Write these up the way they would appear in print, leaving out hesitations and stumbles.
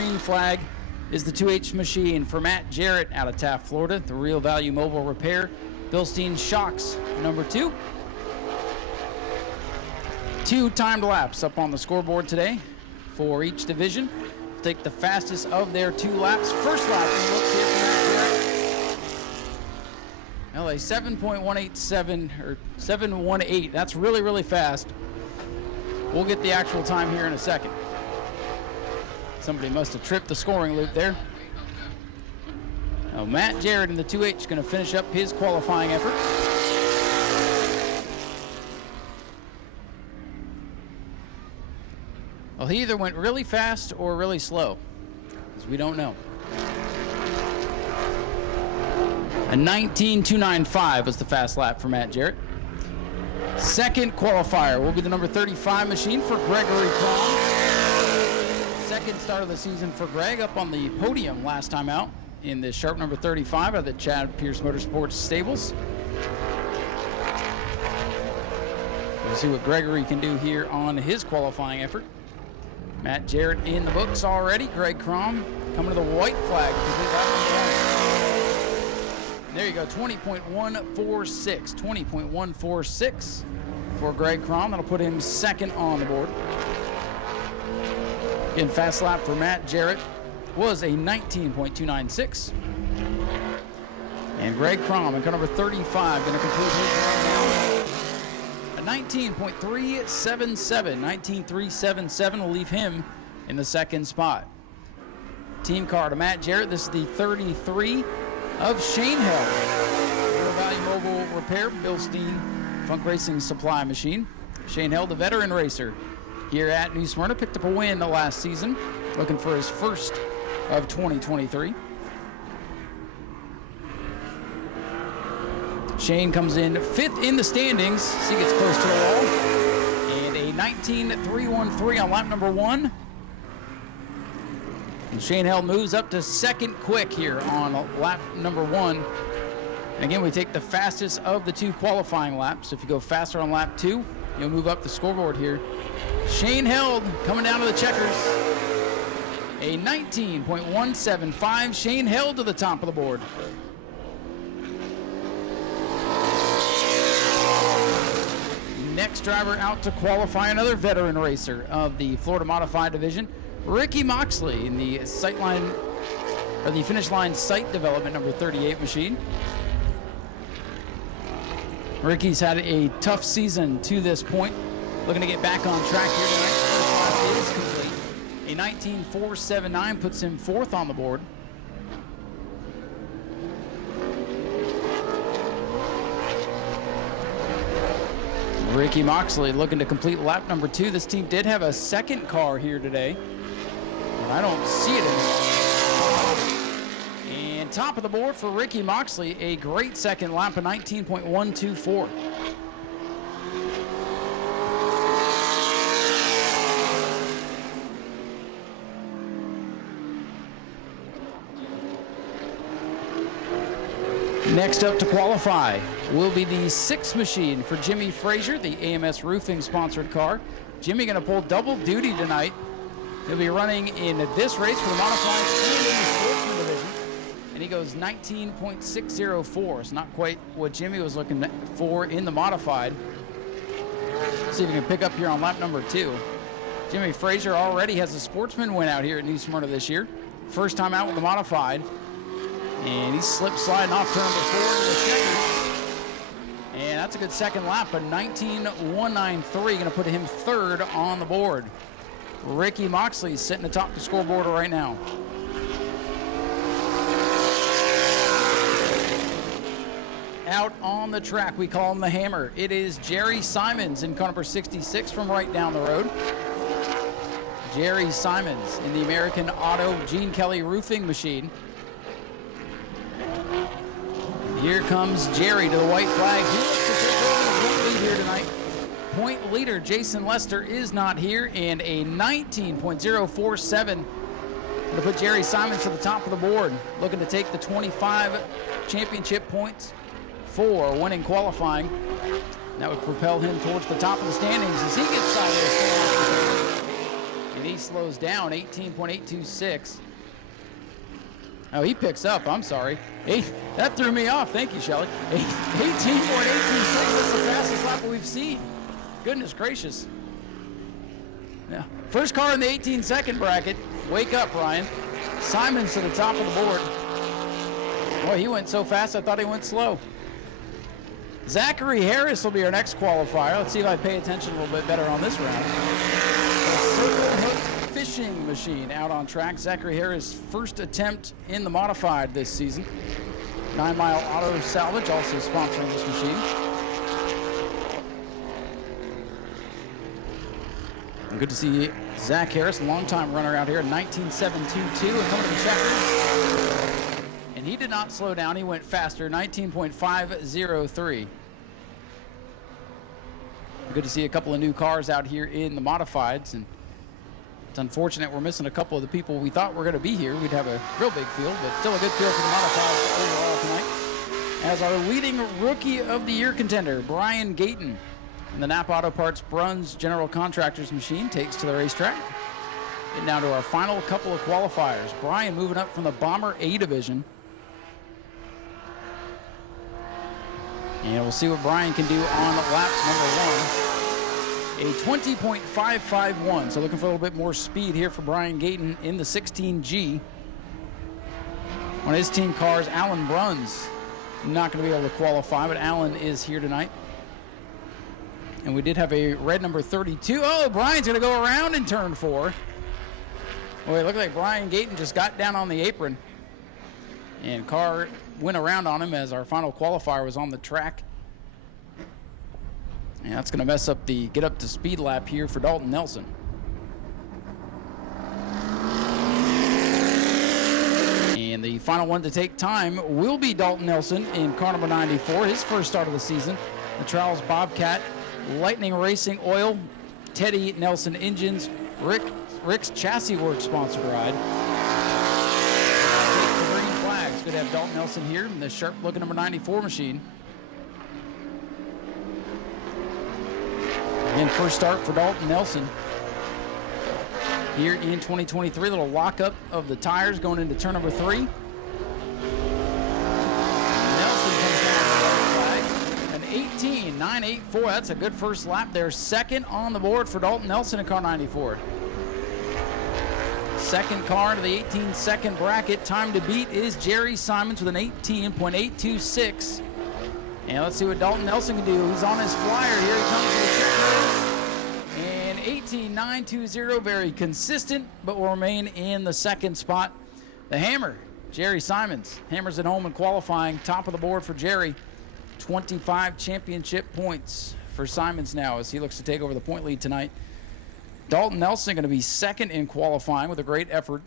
green flag is the 2H machine for Matt Jarrett out of Taft, Florida. The Real Value Mobile Repair Bilstein Shocks number 2. 2 timed laps up on the scoreboard today for each division. We'll take the fastest of their 2 laps. First lap in the books here for Matt Jarrett. LA 7.187 or 7:18. That's really, really fast. We'll get the actual time here in a second. Somebody must have tripped the scoring loop there. Now Matt Jarrett in the 2H is going to finish up his qualifying effort. Well, he either went really fast or really slow, because we don't know. A 19.295 was the fast lap for Matt Jarrett. Second qualifier will be the number 35 machine for Gregory Cron. Second start of the season for Greg, up on the podium last time out in the sharp number 35 out of the Chad Pierce Motorsports stables. We'll see what Gregory can do here on his qualifying effort. Matt Jarrett in the books already. Greg Crom coming to the white flag. There you go, 20.146. 20.146 for Greg Crom. That'll put him second on the board. Again, fast lap for Matt Jarrett was a 19.296. And Greg Crom in car number 35 going to complete his run now. A 19.377. 19.377 will leave him in the second spot. Team car to Matt Jarrett. This is the 33 of Shane Held. Real Value Mobile Repair Bilstein Funk Racing Supply Machine. Shane Held, the veteran racer here at New Smyrna, picked up a win the last season, looking for his first of 2023. Shane comes in 5th in the standings as he gets close to the wall. And a 19.313 on lap number 1. And Shane Held moves up to second quick here on lap number 1. And again, we take the fastest of the 2 qualifying laps. If you go faster on lap 2, you'll move up the scoreboard here. Shane Held coming down to the checkers. A 19.175. Shane Held to the top of the board. Next driver out to qualify, another veteran racer of the Florida Modified Division, Ricky Moxley in the sightline or the finish line sight development number 38 machine. Ricky's had a tough season to this point. Looking to get back on track here tonight. First lap is complete. A 19.479 puts him 4th on the board. Ricky Moxley looking to complete lap number 2. This team did have a second car here today, but I don't see it anymore. And top of the board for Ricky Moxley, a great second lap, a 19.124. Next up to qualify will be the 6th machine for Jimmy Frazier, the AMS Roofing sponsored car. Jimmy going to pull double duty tonight. He'll be running in this race for the modified and in the sportsman division. And he goes 19.604. It's not quite what Jimmy was looking for in the modified. See if we can pick up here on lap number 2. Jimmy Frazier already has a sportsman win out here at New Smyrna this year. First time out with the modified. And he's sliding off turn number 4 to the checkers. And that's a good second lap, a 19.193, going to put him 3rd on the board. Ricky Moxley sitting atop the scoreboard right now. Out on the track, we call him the Hammer. It is Jerry Simons in car number 66 from right down the road. Jerry Simons in the American Auto Gene Kelly Roofing machine. Here comes Jerry to the white flag. He looks to take over the point lead here tonight. Point leader Jason Lester is not here, and a 19.047 to put Jerry Simons to the top of the board. Looking to take the 25 championship points for winning qualifying. That would propel him towards the top of the standings as he gets sideways. And he slows down, 18.826. Oh, he picks up, I'm sorry. That threw me off, thank you, Shelley. 18.826, that's the fastest lap we've seen. Goodness gracious. Yeah. First car in the 18-second bracket. Wake up, Ryan. Simons to the top of the board. Boy, he went so fast, I thought he went slow. Zachary Harris will be our next qualifier. Let's see if I pay attention a little bit better on this round. A circle hook fishing machine out on track. Zachary Harris' first attempt in the modified this season. 9 Mile Auto Salvage also sponsoring this machine. Good to see Zach Harris, a longtime runner out here in 19.722 and coming to the checkers. And he did not slow down, he went faster, 19.503. Good to see a couple of new cars out here in the modifieds, and it's unfortunate we're missing a couple of the people we thought were going to be here. We'd have a real big field, but still a good field for the modifieds overall tonight. As our leading Rookie of the Year contender, Brian Gayton, and the Napa Auto Parts Bruns General Contractors machine takes to the racetrack. Getting down to our final couple of qualifiers. Brian moving up from the Bomber A division. And we'll see what Brian can do on lap number 1. A 20.551, so looking for a little bit more speed here for Brian Gayton in the 16G. On his team cars, Alan Bruns not going to be able to qualify, but Alan is here tonight. And we did have a red number 32. Oh, Brian's going to go around in turn 4. Well, it looked like Brian Gayton just got down on the apron. And car went around on him as our final qualifier was on the track. And that's going to mess up the get up to speed lap here for Dalton Nelson. And the final one to take time will be Dalton Nelson in car number 94, his first start of the season. The Trials Bobcat, Lightning Racing Oil, Teddy Nelson Engines, Rick's Chassis Works sponsored ride. The green flags. Good to have Dalton Nelson here in the sharp looking number 94 machine. Again, first start for Dalton Nelson here in 2023. Little lockup of the tires going into turn number 3. Nelson comes down to the flag. An 18.984. That's a good first lap there. Second on the board for Dalton Nelson in car 94. Second car to the 18-second bracket. Time to beat is Jerry Simons with an 18.826. And let's see what Dalton Nelson can do. He's on his flyer here. He comes to the checkers. And 18.920, very consistent, but will remain in the second spot. The Hammer, Jerry Simons. Hammer's at home in qualifying. Top of the board for Jerry. 25 championship points for Simons now as he looks to take over the point lead tonight. Dalton Nelson going to be second in qualifying with a great effort.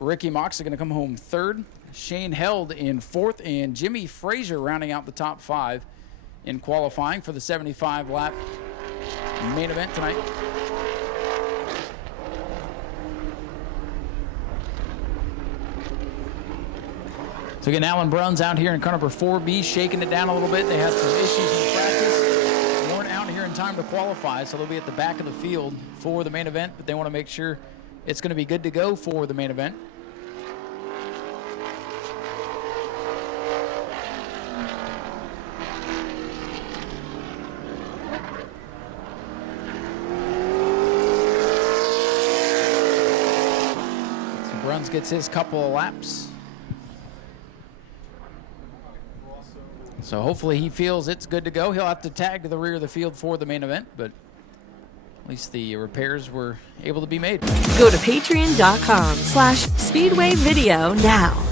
Ricky Moxley going to come home third. Shane Held in fourth, and Jimmy Frazier rounding out the top 5 in qualifying for the 75-lap main event tonight. So again, Alan Bruns out here in car number 4B, shaking it down a little bit. They had some issues in practice. Weren't out here in time to qualify, so they'll be at the back of the field for the main event, but they want to make sure it's going to be good to go for the main event. Bruns gets his couple of laps. So hopefully he feels it's good to go. He'll have to tag to the rear of the field for the main event, but at least the repairs were able to be made. Go to patreon.com/Speedway Video now.